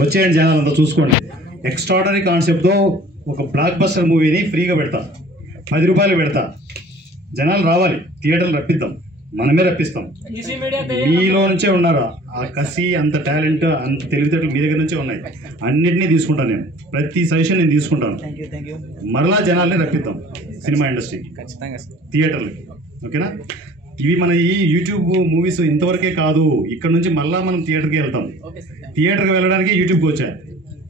వచ్చేయండి జనాలంతా చూసుకోండి. ఎక్స్ట్రాడనరీ కాన్సెప్ట్తో ఒక బ్లాక్ బస్టర్ మూవీని ఫ్రీగా పెడతా, 10 రూపాయలు పెడతా. జనాలు రావాలి, థియేటర్లు రప్పిద్దాం, మనమే రప్పిస్తాం. మీలో నుంచే ఉన్నారు ఆ కసి, అంత టాలెంట్, అంత తెలివితేటలు మీ దగ్గర నుంచే ఉన్నాయి. అన్నింటినీ తీసుకుంటాను నేను, ప్రతి సజెషన్ నేను తీసుకుంటాను. మరలా జనాల్ని రప్పిద్దాం సినిమా ఇండస్ట్రీకి, థియేటర్లకి. ఓకేనా? ఇవి మన ఈ యూట్యూబ్ మూవీస్ ఇంతవరకే కాదు, ఇక్కడ నుంచి మళ్ళీ మనం థియేటర్కి వెళ్తాం. థియేటర్కి వెళ్ళడానికి యూట్యూబ్కి వచ్చా,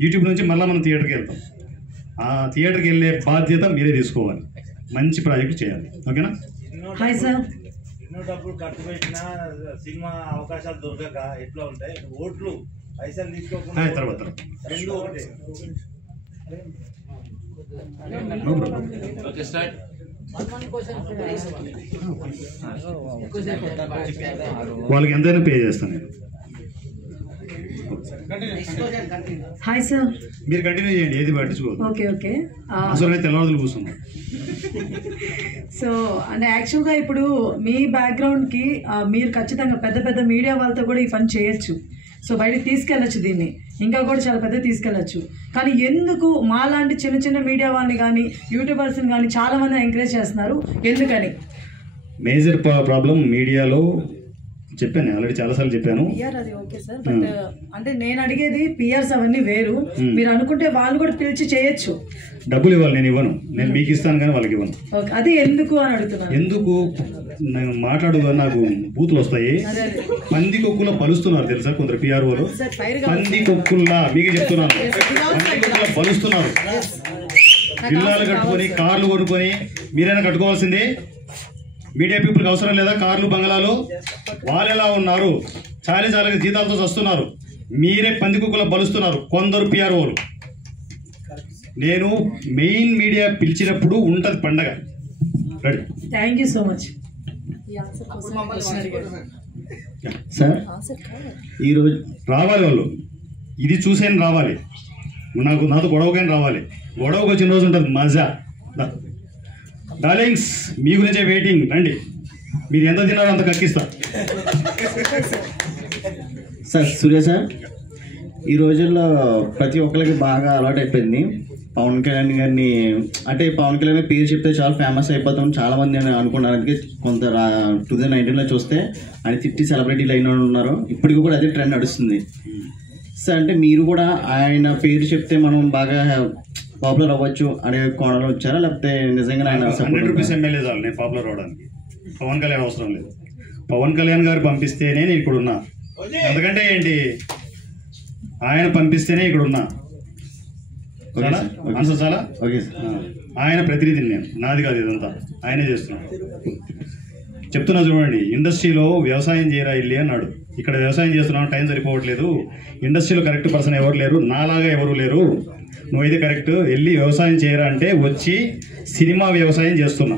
యూట్యూబ్ నుంచి మళ్ళీ మనం థియేటర్కి వెళ్తాం. ఆ థియేటర్కి వెళ్ళే బాధ్యత మీరే తీసుకోవాలి, మంచి ప్రాజెక్ట్ చేయాలి. ఓకేనా? Hi sir. ఎన్నో డబ్బులు ఖర్చు పెట్టినా సినిమా అవకాశాలు దొరకక ఎట్లా ఉంటాయి? ఓట్లు పైసలు తీసుకోకుండా తర్వాత రెండు ఒకటే. వాళ్ళకి ఎంతైనా పే చేస్తాను నేను. Hi sir. మీరు కంటిన్యూ చేయండి, ఏది పట్టించుకోదు. Okay okay. అసలు అయితే తెల్లవారులు కూర్చున్నాం. సో అంటే యాక్చువల్గా ఇప్పుడు మీ బ్యాక్గ్రౌండ్కి మీరు ఖచ్చితంగా పెద్ద పెద్ద మీడియా వాళ్ళతో కూడా ఈ పని చేయొచ్చు. సో బయటకు తీసుకెళ్ళచ్చు, దీన్ని ఇంకా కూడా చాలా పెద్ద తీసుకెళ్ళచ్చు. కానీ ఎందుకు మాలాంటి చిన్న చిన్న మీడియా వాళ్ళని కానీ యూట్యూబర్స్ని కానీ చాలామంది ఎంకరేజ్ చేస్తున్నారు, ఎందుకని? మేజర్ ప్రాబ్లం మీడియాలో చెప్పాను, ఆల్రెడీ చాలాసార్లు చెప్పాను. పిఆర్ అది ఓకే సార్, బట్ అంటే నేను అడిగేది పిఆర్స్ అవన్నీ వేరు. మీరు అనుకుంటే వాళ్ళు కూడా పిలిచి చేయొచ్చు. డబ్బులు ఇవ్వాలి, నేను ఇవ్వను. నేను మీకు ఇస్తాను కానీ వాళ్ళకి ఇవ్వను. అది ఎందుకు అని అడుగుతున్నాను. ఎందుకు నేను మాట్లాడుగా నాకు బూతులు వస్తాయి. పంది కొక్కులా పలుస్తున్నారు తెలుసా కొందరు పిఆర్ఓలు. పంది కొక్కుల్లా మీకు చెప్తున్నాను, పంది కొక్కులా పలుస్తున్నారు. జిల్లాలు కట్టుకొని కార్లు కొనుక్కొని మీరైనా కట్టుకోవాల్సిందే. మీడియా పీపుల్కి అవసరం లేదా కార్లు, బంగళాలు? వాళ్ళు ఎలా ఉన్నారు, చాలీ చాలకి జీతాలతో వస్తున్నారు. మీరే పందికుక్కలా బలుస్తున్నారు కొందరు పిఆర్ఓలు. నేను మెయిన్ మీడియా పిలిచినప్పుడు ఉంటుంది పండగ. Ready? Thank you so much sir. ఈరోజు రావాలి వాళ్ళు, ఇది చూసేని రావాలి, నాతో గొడవకైనా రావాలి. గొడవకు వచ్చిన రోజు ఉంటుంది మజా. డార్లింగ్స్, మీ గురించే వెయిటింగ్, రండి. మీరు ఎంత తిన్నారో అంత కక్కిస్తా. సార్ సూర్య సార్, ఈ రోజుల్లో ప్రతి ఒక్కరికి బాగా అలవాటు అయిపోయింది పవన్ కళ్యాణ్ గారిని. అంటే పవన్ కళ్యాణ్ పేరు చెప్తే చాలా ఫేమస్ అయిపోతాం చాలా మంది అని అనుకున్నారు. అందుకే కొంత 2019లో చూస్తే ఆయన 50 సెలబ్రిటీలు అయిన ఉన్నారు. ఇప్పటికి కూడా అదే ట్రెండ్ నడుస్తుంది సార్. అంటే మీరు కూడా ఆయన పేరు చెప్తే మనం బాగా పాపులర్ అవ్వచ్చు అనే కోణంలో వచ్చారా, లేకపోతే నిజంగా ఆయన 100 రూపీస్ ఎమ్మెల్యే చాలు నేను పాపులర్ అవడానికి. పవన్ కళ్యాణ్ అవసరం లేదు. పవన్ కళ్యాణ్ గారు పంపిస్తేనే నేను ఇక్కడ ఉన్నా. ఎందుకంటే ఏంటి, ఆయన పంపిస్తేనే ఇక్కడ ఉన్నా. చాలా ఆన్సర్ చాలా ఓకే సార్. ఆయన ప్రతినిధిని నేను, నాది కాదు ఇదంతా, ఆయనే చేస్తున్నాను. చెప్తున్నా చూడండి, ఇండస్ట్రీలో వ్యవసాయం చేయరా ఇల్లి అన్నాడు. ఇక్కడ వ్యవసాయం చేస్తున్నాను, టైం సరిపోవట్లేదు. ఇండస్ట్రీలో కరెక్ట్ పర్సన్ ఎవరు లేరు, నాలాగా ఎవరు లేరు, నువ్వు ఇది కరెక్ట్, వెళ్ళి వ్యవసాయం చేయరా అంటే వచ్చి సినిమా వ్యవసాయం చేస్తున్నా.